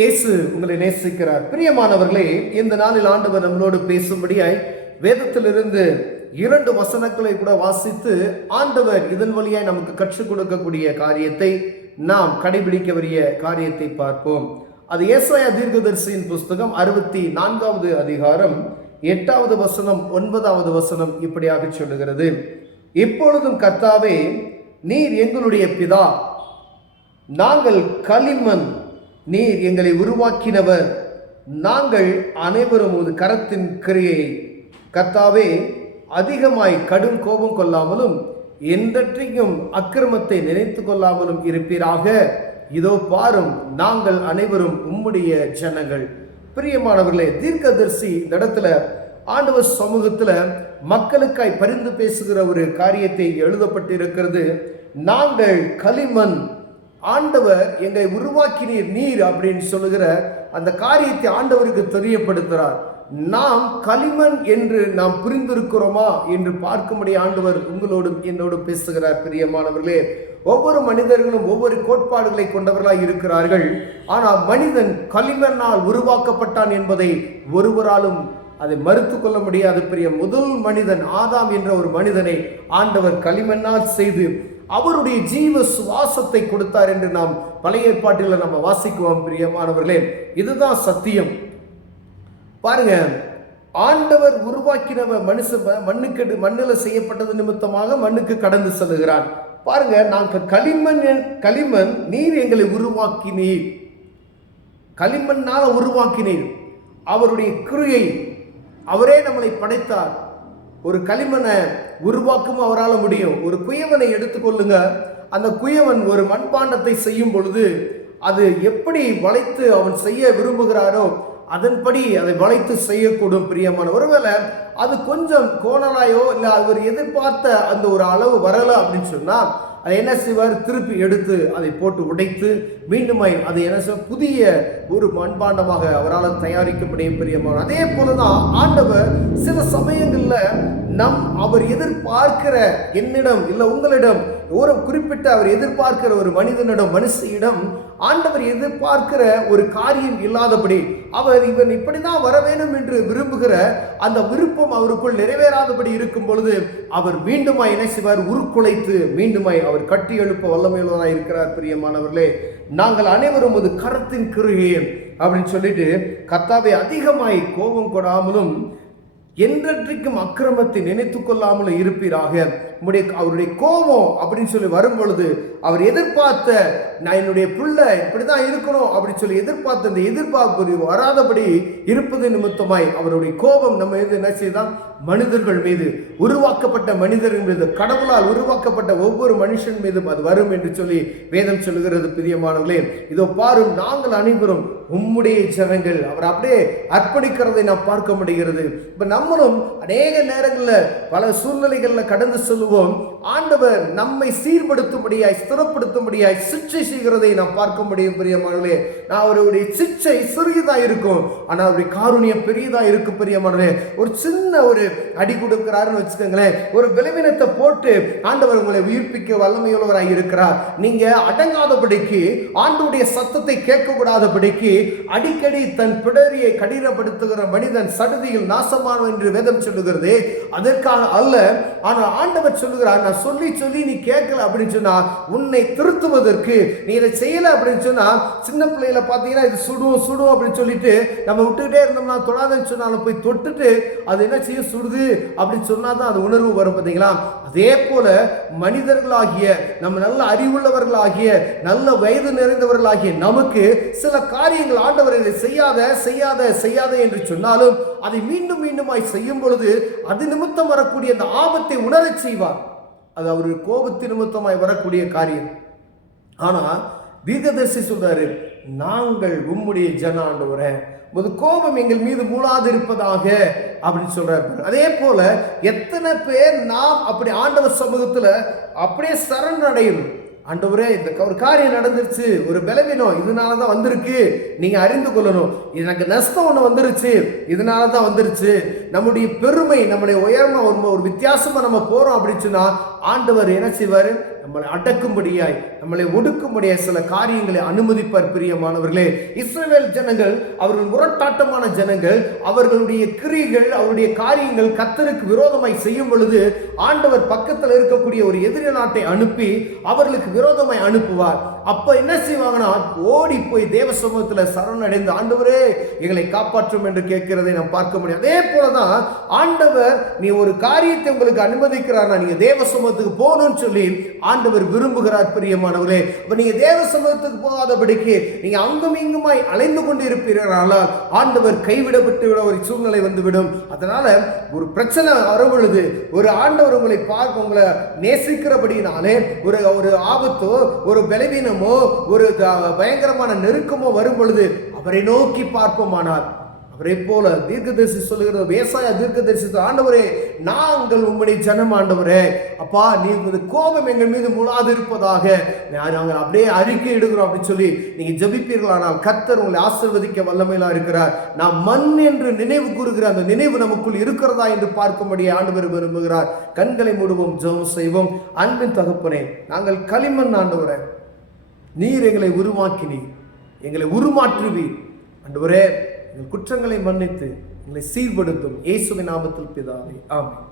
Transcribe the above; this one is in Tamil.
இயேசு உங்களை நேசிக்கிறார். பிரியமானவர்களே, இந்த நாளில் ஆண்டவர் நம்மளோடு பேசும்படியாய் வேதத்திலிருந்து 2 வசனங்களை கூட வாசித்து ஆண்டவர் இதன் வழியாய் நமக்கு கற்றுக் கொடுக்கக்கூடிய காரியத்தை நாம் கடைபிடிக்க வேண்டிய காரியத்தை பார்ப்போம். அது ஏசாயா தீர்க்கதரிசியின் புஸ்தகம் 64வது அதிகாரம் 8வது வசனம் 9வது வசனம் இப்படியாக சொல்லுகிறது. இப்பொழுதும் கர்த்தாவே, நீர் எங்களுடைய பிதா, நாங்கள் களிமண், நீர் எங்களை உருவாக்கினவர், நாங்கள் அனைவரும் ஒரு கரத்தின் கிரியை. கர்த்தாவே, அதிகமாய் கடும் கோபம் கொள்ளாமலும் என்றைக்கும் அக்கிரமத்தை நினைத்து கொள்ளாமலும் இருப்பீராக. இதோ பாரும், நாங்கள் அனைவரும் உம்முடைய ஜனங்கள். பிரியமானவர்களே, தீர்க்கதரிசி இந்த இடத்துல ஆண்டவர் சமூகத்துல மக்களுக்காய் பரிந்து பேசுகிற ஒரு காரியத்தை எழுதப்பட்டிருக்கிறது. நாங்கள் களிமண், ஆண்டவர் எங்களை உருவாக்கினீர் நீர் அப்படின்னு சொல்லுகிற அந்த காரியத்தை ஆண்டவருக்கு தெரியப்படுத்துகிறார். நாம் களிமண் என்று நாம் புரிந்திருக்கிறோமா என்று பார்க்கும்படி ஆண்டவர் உங்களோடும் என்னோடும் பேசுகிறார். பிரியமானவர்களே, ஒவ்வொரு மனிதர்களும் ஒவ்வொரு கோட்பாடுகளை கொண்டவர்களாய் இருக்கிறார்கள். ஆனால் மனிதன் களிமண்ணால் உருவாக்கப்பட்டான் என்பதை ஒருவராலும் அதை மறுத்து கொள்ள முடியாது. முதல் மனிதன் ஆதாம் என்ற ஒரு மனிதனை ஆண்டவர் களிமண்ணால் செய்து அவருடைய ஜீவ சுவாசத்தை கொடுத்தார் என்று நாம் பழைய ஏற்பாட்டில் நம்ம வாசிக்குவோம். பிரியமானவர்களே, இதுதான் சத்தியம். பாருங்க, ஆண்டவர் உருவாக்கினவ மண்ணுக்கு மண்ணில் செய்யப்பட்டது நிமித்தமாக மண்ணுக்கு கடந்து செல்லுகிறான். பாருங்க, நாங்கள் களிமண், நீர் எங்களை உருவாக்கினீர், களிமண்ணால உருவாக்கினீர். அவருடைய கிரியை, அவரே நம்மளை படைத்தார். ஒரு களிமண்ணை உருவாக்கும் அவரால் முடியும். ஒரு குயவனை எடுத்துக்கொள்ளுங்க. அந்த குயவன் ஒரு மண்பாண்டத்தை செய்யும் பொழுது அது எப்படி வளைத்து அவன் செய்ய விரும்புகிறாரோ அதன்படி அதை வளைத்து செய்யக்கூடும். பிரியமான, ஒருவேளை அது கொஞ்சம் கோணலாயோ இல்லை அவர் எதிர்பார்த்த அந்த ஒரு அளவு வரலை அப்படின்னு சொன்னால் அதை என்ன செய்வார்? திருப்பி எடுத்து அதை போட்டு உடைத்து மீண்டும் அதை என்ன செய்ய புதிய ஒரு மண்பாண்டமாக அவரால் தயாரிக்க முடியும். பிரியமான, அதே போலதான் ஆண்டவர் சில சமயங்களில் அவர் எதிர்பார்க்கிற என்னிடம் இல்லை உங்களிடம் ஒரு குறிப்பிட்ட அவர் எதிர்பார்க்கிற ஒரு மனிதனிடம் மனுஷியிடம் ஆண்டவர் எதிர்பார்க்கிற ஒரு காரியம் இல்லாதபடி இவன் இப்படிதான் வர வேண்டும் என்று விரும்புகிற அந்த விருப்பம் அவருக்குள் நிறைவேறாதபடி இருக்கும் பொழுது அவர் மீண்டுமாய் என்ன செய்வார்? உருக்குலைத்து மீண்டுமாய் அவர் கட்டி எழுப்ப வல்லமையுள்ளவராய் இருக்கிறார். பிரியமானவர்களே, நாங்கள் அனைவரும் ஒரு கரத்தின் கிரியை அப்படின்னு சொல்லிட்டு கர்த்தாவே, அதிகமாய் கோபம் கொடாமலும் என்றைக்கும் அக்கிரமத்தை நினைத்து கொள்ளாமல் இருப்பீராக. அவருடைய கோபம் அப்படின்னு சொல்லி வரும் பொழுது அவர் எதிர்பார்த்த, நான் என்னுடைய பிள்ளை இப்படிதான் இருக்கணும் அப்படின்னு சொல்லி எதிர்பார்த்த அந்த எதிர்பார்ப்பு வராதபடி இருப்பது நிமித்தமாய் அவருடைய கோபம் நம்ம மீது என்ன செய்தான்? மனிதர்கள் மீது, உருவாக்கப்பட்ட மனிதர்கள் மீது, கடவுளால் உருவாக்கப்பட்ட ஒவ்வொரு மனுஷன் மீதும் அது வரும் என்று சொல்லி வேதம் சொல்லுகிறது. பிரியமானவர்களே, இதோ பாரும், நாங்கள் அனைவரும் உம்முடைய ஜனங்கள். அவர் அப்படியே அர்ப்பணிக்கிறதை நாம் பார்க்க முடிகிறது. இப்ப நம்மளும் அநேக நேரங்களில் பல சூழ்நிலைகளில் கடந்து செல்லுவோம். ஆண்டவர் நம்மை சீர்படுத்தும்படியாய், ஸ்திரப்படுத்தும்படியாய் சிற்றை செய்கிறதை நாம் பார்க்க முடியும். பிரியமானவர்களே, நான் அவருடைய சிற்றை சிறியதா இருக்கும், ஆனால் அவருடைய காருண்யம் பெரியதா இருக்கும். பிரியமானவர்களே, ஒரு சின்ன ஒரு அடி கொடுக்கிறாருன்னு வச்சுக்கோங்களேன், ஒரு பலவீனத்தை போட்டு ஆண்டவர் உங்களை உயிர்ப்பிக்க வல்லமையுள்ளவராய் இருக்கிறார். நீங்க அடங்காதபடிக்கு, ஆண்டவருடைய சத்தத்தை கேட்கக்கூடாதபடிக்கு அடிக்கடி தன் பிடரியை கடினப்படுத்துகிற மனிதன் சடுதியில் நாசமானவன் என்று வேதம் சொல்லுகிறது. அதற்காக அல்ல, ஆனால் ஆண்டவர் சொல்லுகிறார், நான் சொல்லி சொல்லி நீ கேட்கல அப்படின்னு சொன்னா உன்னை திருத்துவதற்கு, நீ இதை செய்யல அப்படின்னு சொன்னா, சின்ன பிள்ளைகளை பார்த்தீங்கன்னா இது சுடும் அப்படின்னு சொல்லிட்டு நம்ம விட்டுக்கிட்டே இருந்தோம்னா, தொடாதன்னு சொன்னாலும் போய் தொட்டுட்டு அது என்ன செய்ய, சுடுது அப்படின்னு சொன்னாதான் அது உணர்வு வரும். பார்த்தீங்களா? அதே போல மனிதர்களாகிய நம்ம நல்ல அறிவுள்ளவர்களாகிய நல்ல வயது நிறைந்தவர்களாகிய நமக்கு சில காரியங்கள் ஆண்டவர் இதை செய்யாத என்று சொன்னாலும் அதை மீண்டும் மீண்டுமாய் செய்யும் பொழுது அது நிமித்தம் வரக்கூடிய அந்த ஆபத்தை உணரச் செய்வார். அது அவருடைய கோபத்தின் நிமித்தமாய் வரக்கூடிய காரியம். ஆனா தீர்க்கதரிசி சொல்றாரு, நாங்கள் உம்முடைய ஜன, ஆண்டவரே ஒரு கோபம் எங்கள் மீது மூளாது இருப்பதாக அப்படின்னு சொல்றாரு. அதே போல எத்தனை பேர் நாம் அப்படி ஆண்டவர் சமூகத்துல அப்படியே சரண் அடையணும். ஆண்டவரே, இந்த ஒரு காரியம் நடந்துருச்சு, ஒரு பலவீனம் இதனாலதான் வந்திருக்கு, நீங்க அறிந்து கொள்ளணும். எனக்கு நஷ்டம் ஒண்ணு வந்துருச்சு, இதனாலதான் வந்துருச்சு. நம்முடைய பெருமை, நம்முடைய உயர்மா ஒரு வித்தியாசமா நம்ம போறோம் அப்படின்னு சொன்னா ஆண்டவர் என்ன செய்வாரு? நம்மளை அடக்கும்படியாய், நம்மளை ஒடுக்கும்படியாய் சில காரியங்களை அனுமதிப்பார். பிரியமானவர்களே, இஸ்ரவேல் ஜனங்கள் அவர்கள் முரட்டாட்டமான ஜனங்கள். அவர்களுடைய கிரியைகள், அவருடைய காரியங்கள் கர்த்தருக்கு விரோதமாய் செய்யும் பொழுது ஆண்டவர் பக்கத்தில் இருக்கக்கூடிய ஒரு எதிரி நாட்டை அனுப்பி அவர்களுக்கு விரோதமாய் அனுப்புவார். அப்ப என்ன செய்வாங்கன்னா, ஓடி போய் தேவ சமூகத்தில் சரணடைந்து ஆண்டவரே எங்களை காப்பாற்றும் என்று கேட்கிறதை நாம் பார்க்க முடியும். அதே போலதான் ஆண்டவர், நீ ஒரு காரியத்தை உங்களுக்கு அனுமதிக்கிறார், நீங்க தேவ சமூகத்துக்கு போகணும்னு சொல்லி ஆண்டவர் விரும்புகிறார். பிரியமானவர்களே, இப்ப நீங்க தேவ சமூகத்துக்கு போகாதபடிக்கு நீங்க அங்கும் இங்குமாய் அலைந்து கொண்டு இருப்பீர்களானால் ஆண்டவர் கைவிடப்பட்டு விட ஒரு சூழ்நிலை வந்துவிடும். அதனால ஒரு பிரச்சனை வரும் பொழுது, ஒரு ஆண்டவர் உங்களை பார்க்க, உங்களை நேசிக்கிறபடினாலே ஒரு ஆபத்தோ, ஒரு பலவீனமோ, ஒரு பயங்கரமான நெருக்கமோ வரும் பொழுது அவரை நோக்கி பார்ப்போமானால், அவரை போல தீர்க்கதரிசி சொல்லுகிறது, ஏசாயா தீர்க்கதரிசி, ஆண்டவரே நாங்கள் உம்முடைய ஜனம், ஆண்டவரே அப்பா நீங்க கோபம் எங்கள் மீது முழாது இருப்பதாக நாங்கள் அப்படியே அறிக்கை இடுகிறோம் அப்படின்னு சொல்லி நீங்க ஜெபிப்பீர்களானால் கர்த்தர் உங்களை ஆசீர்வதிக்க வல்லமையிலா இருக்கிறார். நாம் மண் என்று நினைவு கூறுகிற அந்த நினைவு நமக்குள் இருக்கிறதா என்று பார்க்கும்படி ஆண்டவர் விரும்புகிறார். கண்களை மூடுவோம், ஜெபம் செய்வோம். அன்பின் தகப்பனே, நாங்கள் களிமண் ஆண்டவரே, நீர் எங்களை உருவாக்கினீர், எங்களை உருமாற்றுவீர் ஆண்டவரே. குற்றங்களை மன்னித்து எங்களை சீர்படுத்தும் இயேசுவின் நாமத்தில் பிதாவே, ஆமென்.